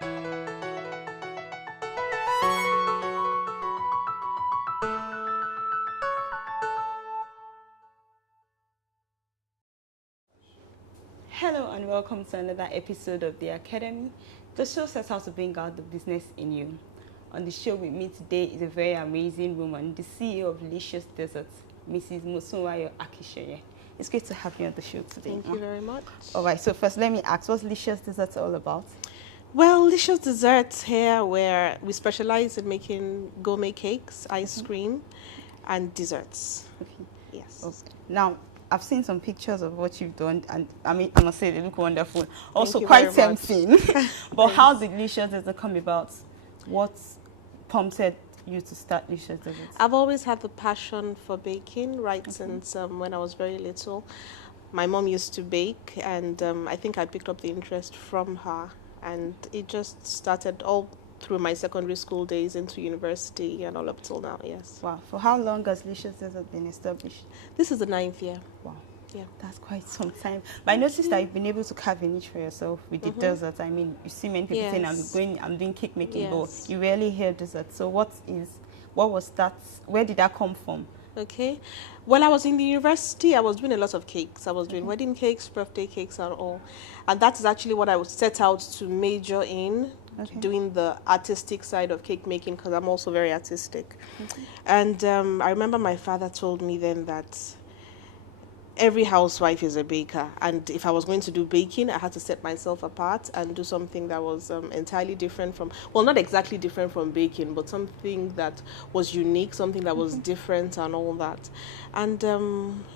Hello and welcome to another episode of the Academy. The show sets out to bring out the business in you. On the show with me today is a very amazing woman, the CEO of Licious Desserts, Mrs. Motunrayo Akinseye. It's great to have you on the show today. Thank you very much. All right, so first let me ask, what's Licious Desserts all about? Well, Licious Desserts here, where we specialize in making gourmet cakes, ice cream, and desserts. Okay. Yes. Okay. Now, I've seen some pictures of what you've done, and I mean, I must say they look wonderful. Also, you quite very much. tempting. But how did Licious Desserts come about? What prompted you to start Licious Desserts? I've always had the passion for baking, right since when I was very little. My mom used to bake, and I think I picked up the interest from her. And it just started all through my secondary school days into university and all up till now, yes. Wow. For how long has Licious Desserts been established? This is the 9th year. Wow. Yeah. That's quite some time. But I noticed that you've been able to carve a niche for yourself with the desserts. I mean, you see many people saying, I'm doing cake making, but you rarely hear desserts. So what was that? Where did that come from? Okay. When I was in the university, I was doing a lot of cakes. I was doing wedding cakes, birthday cakes, and all. And that is actually what I would set out to major in, doing the artistic side of cake making, because I'm also very artistic. And I remember my father told me then that every housewife is a baker, and if I was going to do baking, I had to set myself apart and do something that was entirely different from, well, not exactly different from baking, but something that was unique, something that was different and all that. And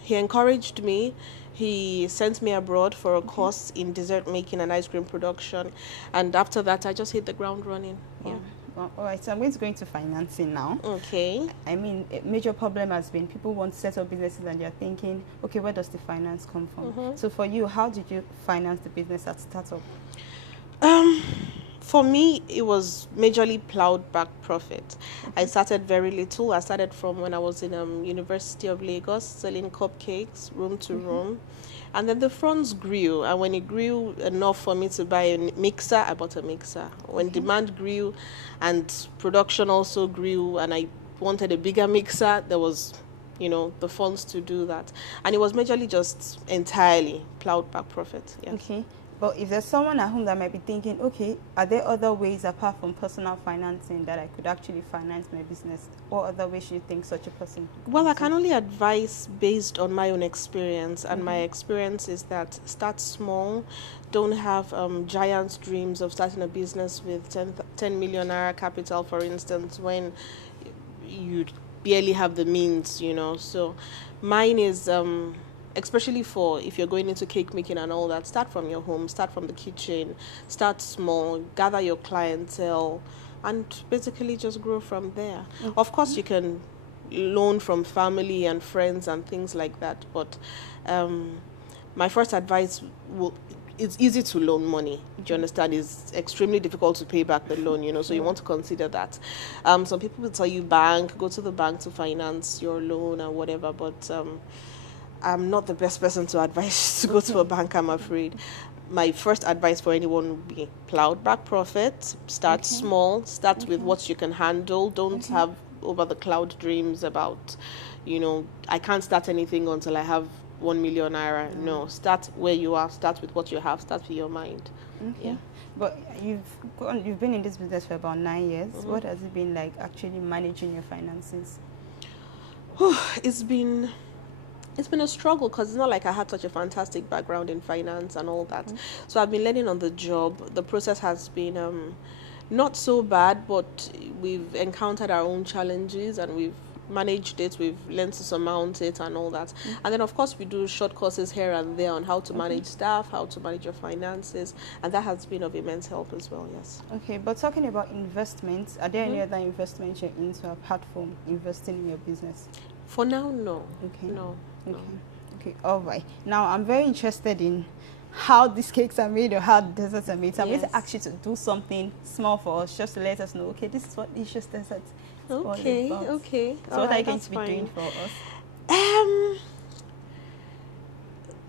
he encouraged me. He sent me abroad for a course in dessert making and ice cream production, and after that I just hit the ground running. Yeah. Well, all right, so I'm going to go into financing now. Okay. I mean, a major problem has been people want to set up businesses and they're thinking, okay, where does the finance come from? So for you, how did you finance the business at startup? For me, it was majorly plowed back profit. I started very little. I started from when I was in University of Lagos, selling cupcakes room to room. And then the funds grew, and when it grew enough for me to buy a mixer, I bought a mixer. When demand grew and production also grew, and I wanted a bigger mixer, there was, the funds to do that. And it was majorly just entirely plowed back profit. Yes. Okay. But if there's someone at home that might be thinking, okay, are there other ways apart from personal financing that I could actually finance my business? What other ways do you think such a person? Well, I can only advise based on my own experience, and my experience is that start small. Don't have giant dreams of starting a business with 10 million naira capital, for instance, when you barely have the means, So mine is... especially for if you're going into cake making and all that, start from your home, start from the kitchen, start small, gather your clientele, and basically just grow from there. Of course, you can loan from family and friends and things like that, but my first advice it's easy to loan money. Do you understand? It's extremely difficult to pay back the loan, so you want to consider that. Some people will tell you go to the bank to finance your loan or whatever, but I'm not the best person to advise to go to a bank, I'm afraid. My first advice for anyone would be plowed back profit, start small, start with what you can handle. Don't have over the cloud dreams about, I can't start anything until I have 1 million naira. No, start where you are, start with what you have, start with your mind. Okay. Yeah. But you've been in this business for about 9 years. What has it been like actually managing your finances? It's been a struggle because it's not like I had such a fantastic background in finance and all that. So I've been learning on the job. The process has been not so bad, but we've encountered our own challenges and we've managed it. We've learned to surmount it and all that. And then, of course, we do short courses here and there on how to manage staff, how to manage your finances. And that has been of immense help as well, yes. Okay, but talking about investments, are there any other investments you're into apart from investing in your business? For now, no. Okay. No. Okay, all right. Now, I'm very interested in how these cakes are made or how the desserts are made. So I'm going to ask you to do something small for us just to let us know, okay, this is what Licious Desserts is all about. Okay. So what are you going to be doing for us?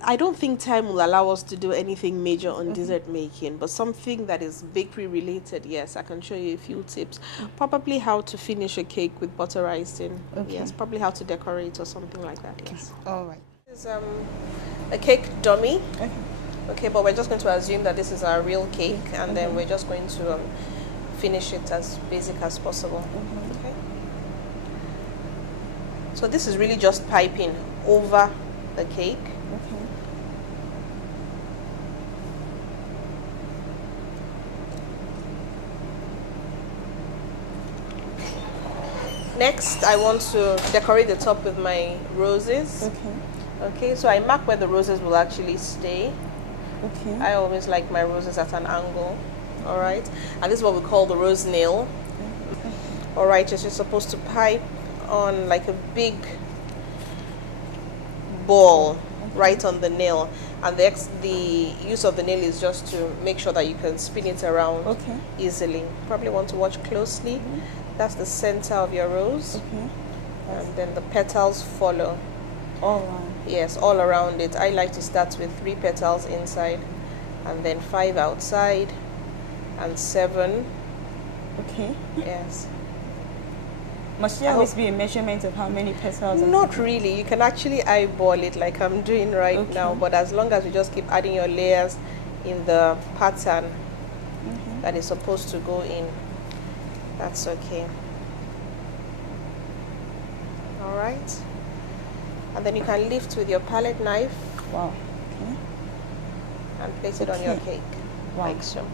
I don't think time will allow us to do anything major on dessert making, but something that is bakery related, yes, I can show you a few tips. Probably how to finish a cake with butter icing. Yes, probably how to decorate or something like that. Yes. All right. This is a cake dummy. Okay, but we're just going to assume that this is our real cake, and then we're just going to finish it as basic as possible. Okay. So this is really just piping over the cake. Next, I want to decorate the top with my roses. Okay, so I mark where the roses will actually stay. I always like my roses at an angle. All right, and this is what we call the rose nail. All right, you're supposed to pipe on like a big ball right on the nail, and the use of the nail is just to make sure that you can spin it around easily. Probably want to watch closely. That's the center of your rose, and then the petals follow. All around. Yes, all around it. I like to start with 3 petals inside, and then 5 outside, and 7. Yes. Must there always be a measurement of how many petals? Not really. You can actually eyeball it like I'm doing right now, but as long as you just keep adding your layers in the pattern that is supposed to go in, that's okay. All right. And then you can lift with your palette knife. Wow. And place it on your cake, like so.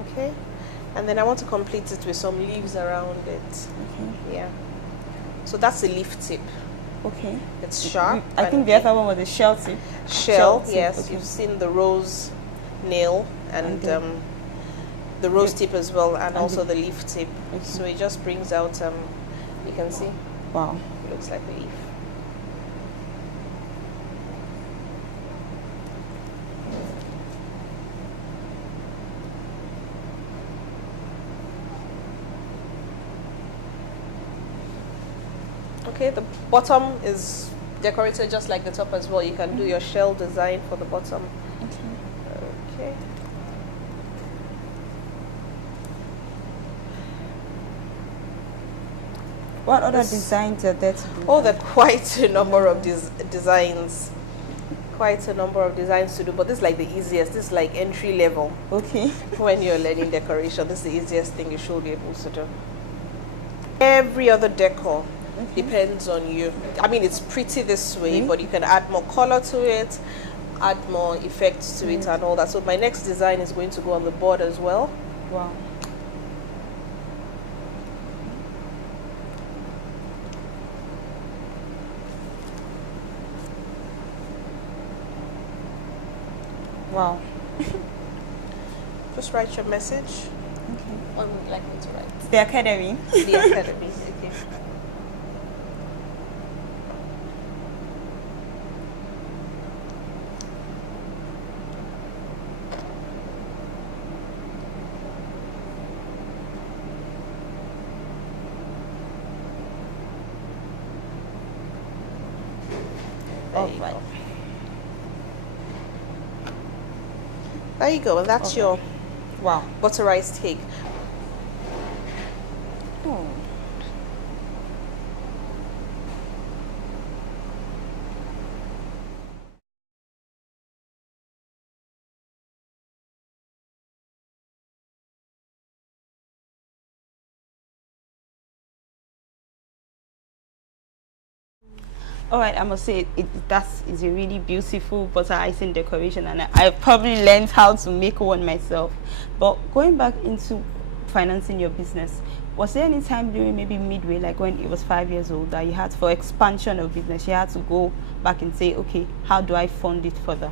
Okay. And then I want to complete it with some leaves around it. Yeah. So that's the leaf tip. It's sharp. I think the other one was the shell tip. Shell, yes. You've seen the rose nail and the rose tip as well, and also the leaf tip. So it just brings out, you can see. Wow. It looks like a leaf. Okay, the bottom is decorated just like the top as well. You can do your shell design for the bottom. Okay. What other designs are there to do? Oh, there are quite a number of designs. Quite a number of designs to do, but this is like the easiest. This is like entry level. When you're learning decoration, this is the easiest thing you should be able to do. Every other decor depends on you. I mean, it's pretty this way, but you can add more color to it, add more effects to it and all that. So my next design is going to go on the board as well. Wow. Wow. Just write your message. What would you like me to write? The Academy. The Academy. Okay. There you go, and that's your butterized cake. All right, I must say that is a really beautiful butter icing decoration, and I probably learned how to make one myself. But going back into financing your business, was there any time during maybe midway, like when it was 5 years old, that you had, for expansion of business, you had to go back and say, okay, how do I fund it further?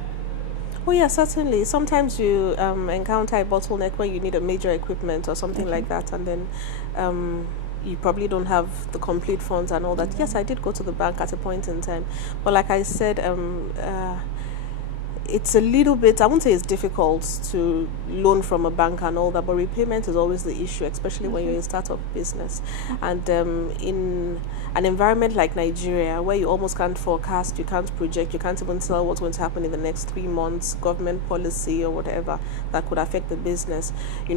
Oh yeah, certainly. Sometimes you encounter a bottleneck when you need a major equipment or something like that, and then you probably don't have the complete funds and all that. Yes, I did go to the bank at a point in time, but like I said, it's a little bit, I won't say it's difficult to loan from a bank and all that, but repayment is always the issue, especially when you're a startup business. And in an environment like Nigeria, where you almost can't forecast, you can't project, you can't even tell what's going to happen in the next 3 months, government policy or whatever that could affect the business.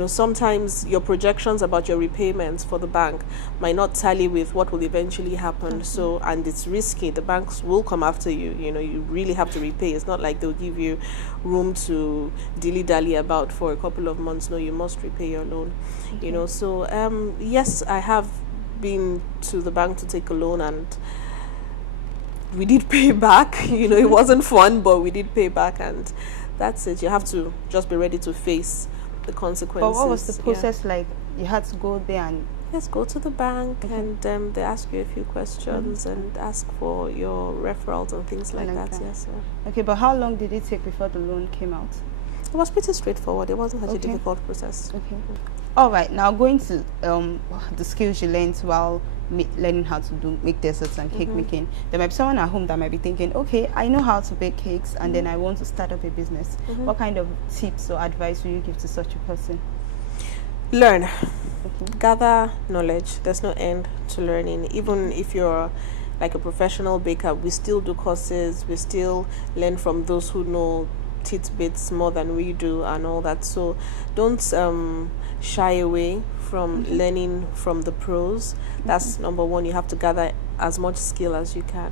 Sometimes your projections about your repayments for the bank might not tally with what will eventually happen. So, and it's risky. The banks will come after you. You really have to repay. It's not like they'll give you room to dilly-dally about for a couple of months. No, you must repay your loan. So yes, I have been to the bank to take a loan, and we did pay back. It wasn't fun, but we did pay back, and that's it. You have to just be ready to face the consequences. But what was the process like? You had to go there and yes, go to the bank, and they ask you a few questions and ask for your referrals and things like that. Yes. Yeah. Okay, but how long did it take before the loan came out? It was pretty straightforward. It wasn't such a difficult process. Okay. All right. Now going to the skills you learned while learning how to make desserts and cake making. There might be someone at home that might be thinking, okay, I know how to bake cakes, and then I want to start up a business. What kind of tips or advice will you give to such a person? Learn. Gather knowledge. There's no end to learning. Even if you're like a professional baker, we still do courses. We still learn from those who know tidbits more than we do and all that. So don't shy away from learning from the pros. That's number one. You have to gather as much skill as you can.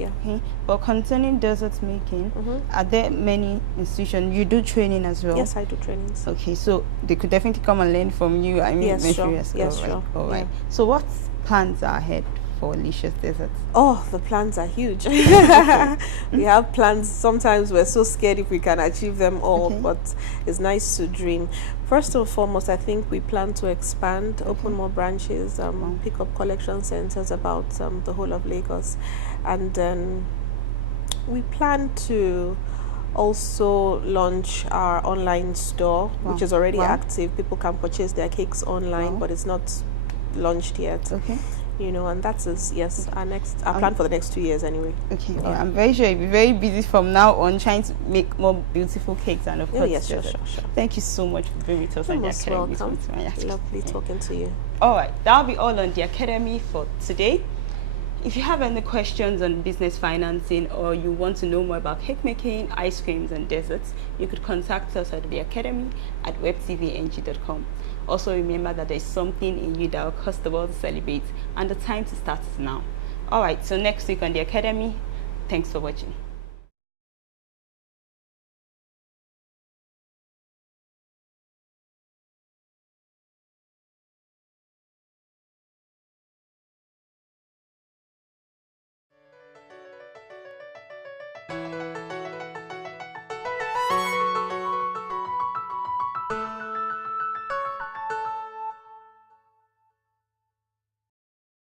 And But concerning dessert making, are there many institutions? You do training as well? Yes, I do trainings. Okay, so they could definitely come and learn from you. I mean, yes, sure. Yes, sure. All right. So what plans are ahead for Licious Desserts? Oh, the plans are huge. We have plans. Sometimes we're so scared if we can achieve them all, but it's nice to dream. First and foremost, I think we plan to expand, open more branches, pick up collection centers about the whole of Lagos, and then we plan to also launch our online store, which is already active. People can purchase their cakes online, but it's not launched yet. And that's our plan for the next 2 years anyway. I'm very sure you'll be very busy from now on trying to make more beautiful cakes, and of course sure. Thank you so much for being with us on the Academy. Lovely talking to you. All right, that'll be all on the Academy for today. If you have any questions on business financing, or you want to know more about cake making, ice creams and desserts, you could contact us at the Academy at webtvng.com. Also remember that there's something in you that will cost the world to celebrate, and the time to start is now. Alright, so next week on the Academy, thanks for watching.